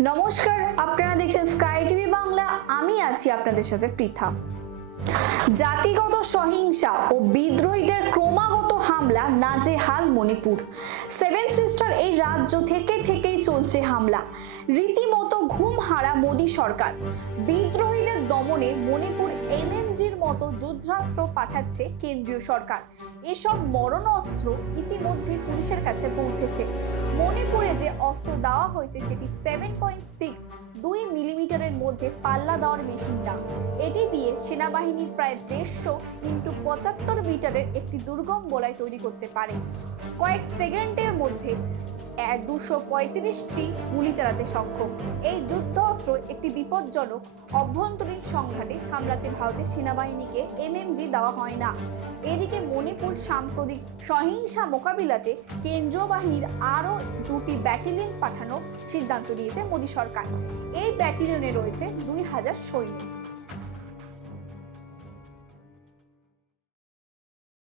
নমস্কার আপনারা দেখছেন স্কাই টিভি বাংলা। আমি আছি আপনাদের সাথে পৃথা। জাতিগত সহিংসা ও বিদ্রোহীদের ক্রমাগত হামলা নাজেহাল মণিপুর। সেভেন সিস্টার এই রাজ্য থেকে থেকেই চলছে হামলা। রীতিমতো ঘুম হারা মোদী সরকার। বিদ্রোহীদের দমনে মণিপুর এমএমজির মতো যুদ্ধাস্ত্র পাঠাচ্ছে কেন্দ্রীয় সরকার। এসব মরণাস্ত্র ইতিমধ্যে পুলিশের কাছে পৌঁছেছে। মণিপুরে যে অস্ত্র দেওয়া হয়েছে সেটি সেভেন পয়েন্ট সিক্স দুই মিলিমিটারের মধ্যে পাল্লা দেওয়ার মেশিন দাম এটি দিয়ে সেনাবাহিনীর প্রায় দেড়শো ইন্টু পঁচাত্তর মিটারের একটি দুর্গম বলয় তৈরি করতে পারে। কয়েক সেকেন্ডের মধ্যে দুশো পঁয়ত্রিশটি গুলি চালাতে সক্ষম। এই যুদ্ধ অস্ত্র একটি বিপজ্জনক অভ্যন্তরীণ সংঘাতে সামলাতে ভারতের সেনাবাহিনীকে এমএমজি দেওয়া হয় না। এদিকে মণিপুর সাম্প্রতিক সহিংসা মোকাবিলাতে কেন্দ্রীয় বাহিনীর আরও দুটি ব্যাটালিয়ন পাঠানোর সিদ্ধান্ত নিয়েছে মোদী সরকার। এই ব্যাটালিয়নে রয়েছে দুই হাজার সৈনিক।